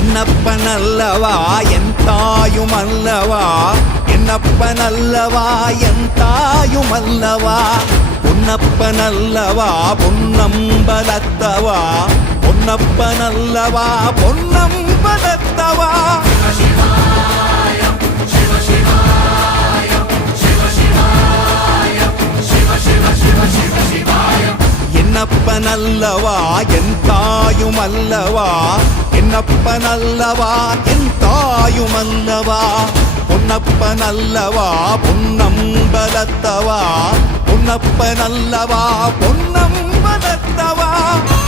என்னப்பனல்லவா என் தாயுமல்லவா, என்னப்பனல்லவா என் தாயுமல்லவா, பொன்னப்பனல்லவா பொன்னம்பலத்தவா, பொன்னப்பனல்லவா பொன்னம்பலத்தவா. என்னப்பனல்லவா என் தாயுமல்லவா, என்னப்பனல்லவா என் தாயுமல்லவா, பொன்னப்பனல்லவா பொன்னம்பலத்தவா, பொன்னப்பனல்லவா பொன்னம்பலத்தவா.